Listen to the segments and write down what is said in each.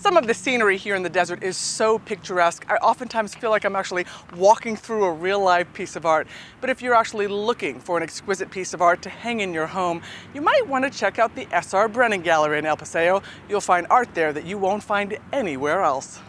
Some of the scenery here in the desert is so picturesque. I oftentimes feel like I'm actually walking through a real live piece of art. But if you're actually looking for an exquisite piece of art to hang in your home, you might want to check out the S.R. Brennan Gallery in El Paseo. You'll find art there that you won't find anywhere else.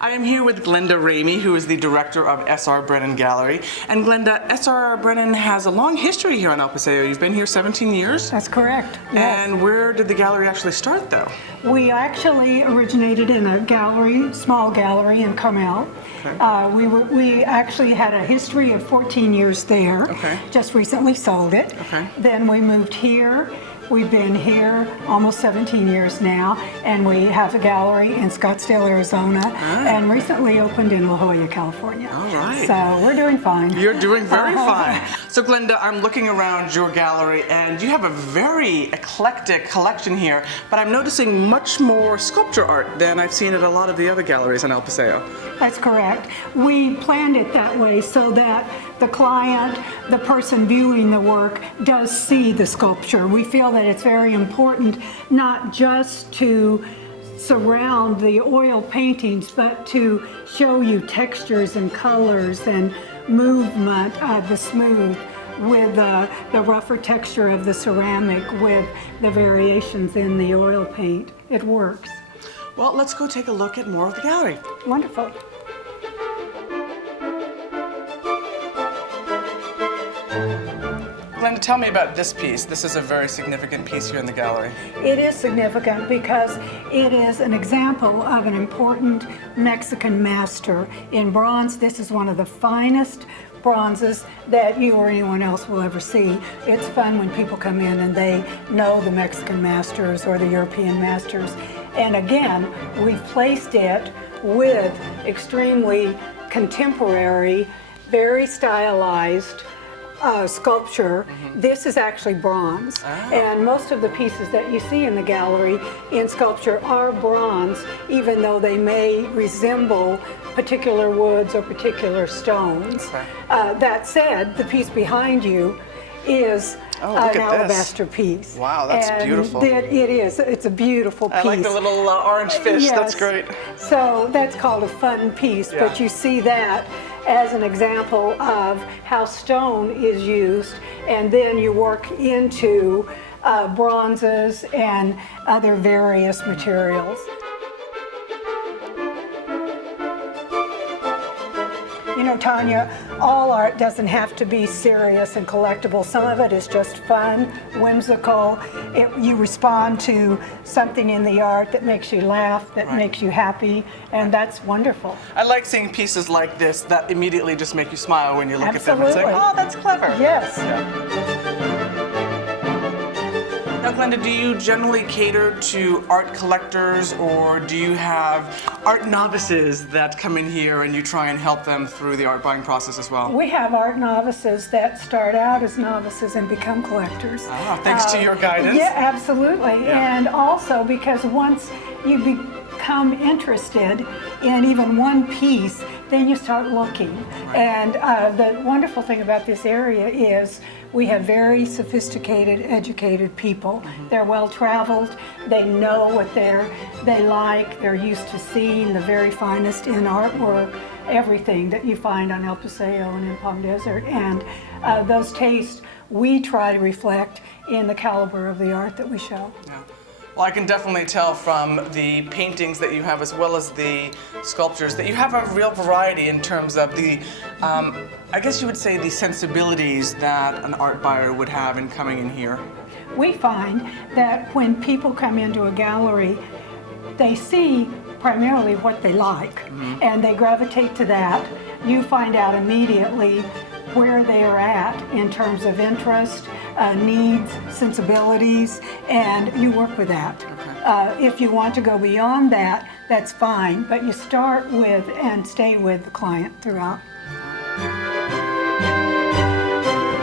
I am here with Glenda Ramey, who is the director of S.R. Brennan Gallery. And Glenda, S.R. Brennan has a long history here on El Paseo. You've been here 17 years? That's correct, yes. And where did the gallery actually start, though? We actually originated in a gallery, small gallery in Carmel. Okay. We actually had a history of 14 years there. Okay. Just recently sold it. Okay. Then we moved here. We've been here almost 17 years now, and we have a gallery in Scottsdale, Arizona, and recently opened in La Jolla, California. All right. So we're doing fine. You're doing very fine. So Glenda, I'm looking around your gallery, and you have a very eclectic collection here, but I'm noticing much more sculpture art than I've seen at a lot of the other galleries in El Paseo. That's correct. We planned it that way so that the client, the person viewing the work, does see the sculpture. We feel that it's very important not just to surround the oil paintings, but to show you textures and colors and movement, the smooth with the rougher texture of the ceramic with the variations in the oil paint. It works. Well, let's go take a look at more of the gallery. Wonderful. Glenda, tell me about this piece. This is a very significant piece here in the gallery. It is significant because it is an example of an important Mexican master in bronze. This is one of the finest bronzes that you or anyone else will ever see. It's fun when people come in and they know the Mexican masters or the European masters. And again, we've placed it with extremely contemporary, very stylized sculpture. This is actually bronze. And most of the pieces that you see in the gallery in sculpture are bronze, even though they may resemble particular woods or particular stones. That said, the piece behind you is an alabaster piece. Wow, that's beautiful. It is. It's a beautiful piece. I like the little orange fish. Yes. That's great. So that's called a fun piece, but you see that as an example of how stone is used, and then you work into bronzes and other various materials. You know, Tanya, all art doesn't have to be serious and collectible. Some of it is just fun, whimsical. You respond to something in the art that makes you laugh, that makes you happy, and that's wonderful. I like seeing pieces like this that immediately just make you smile when you look at them and say, Absolutely. oh, that's clever. Yes. Now, Glenda, do you generally cater to art collectors, or do you have art novices that come in here and you try and help them through the art buying process as well? We have art novices that start out as novices and become collectors. Thanks to your guidance. Yeah, absolutely. Yeah. And also because once you become interested in even one piece, then you start looking. And the wonderful thing about this area is we have very sophisticated, educated people. They're well-traveled, they know what they like, they're used to seeing the very finest in artwork, everything that you find on El Paseo and in Palm Desert. And those tastes we try to reflect in the caliber of the art that we show. Yeah. Well, I can definitely tell from the paintings that you have as well as the sculptures that you have a real variety in terms of the, I guess you would say, the sensibilities that an art buyer would have in coming in here. We find that when people come into a gallery, they see primarily what they like, and they gravitate to that. You find out immediately where they are at in terms of interest, needs, sensibilities, and you work with that. If you want to go beyond that, that's fine, but you start with and stay with the client throughout.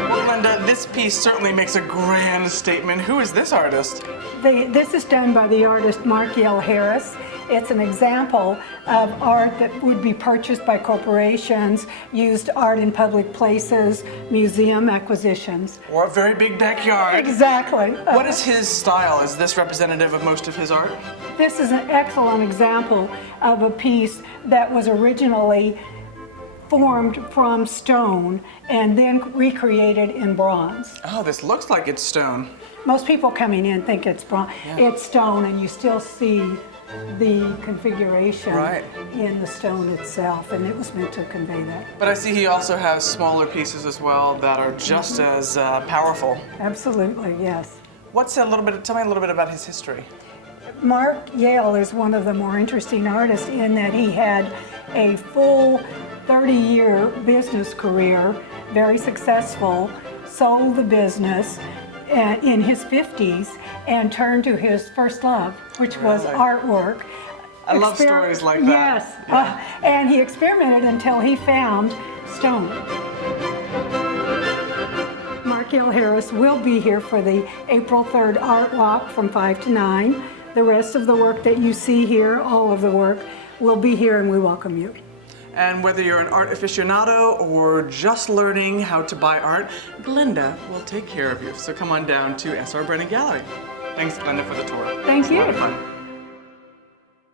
Well, Glenda, this This piece certainly makes a grand statement. Who is this artist? This is done by the artist Yale Harris. It's an example of art that would be purchased by corporations, used art in public places, museum acquisitions. Or a very big backyard. Exactly. What is his style? Is this representative of most of his art? This is an excellent example of a piece that was originally formed from stone and then recreated in bronze. Oh, this looks like it's stone. Most people coming in think it's bronze. Yeah. It's stone, and you still see the configuration Right. in the stone itself, and it was meant to convey that. But I see he also has smaller pieces as well that are just as powerful. Absolutely, yes. Tell me a little bit about his history. Yale is one of the more interesting artists in that he had a full 30-year business career, very successful, sold the business in his 50s and turned to his first love, which was Really? artwork. I love stories like that. Yes, Yeah. and he experimented until he found stone. Yale Harris will be here for the April 3rd Art Walk from 5 to 9. The rest of the work that you see here, all of the work, will be here, and we welcome you. And whether you're an art aficionado or just learning how to buy art, Glenda will take care of you. So come on down to SR Brennan Gallery. Thanks, Glenda, for the tour. Thank It was a you. lot of fun.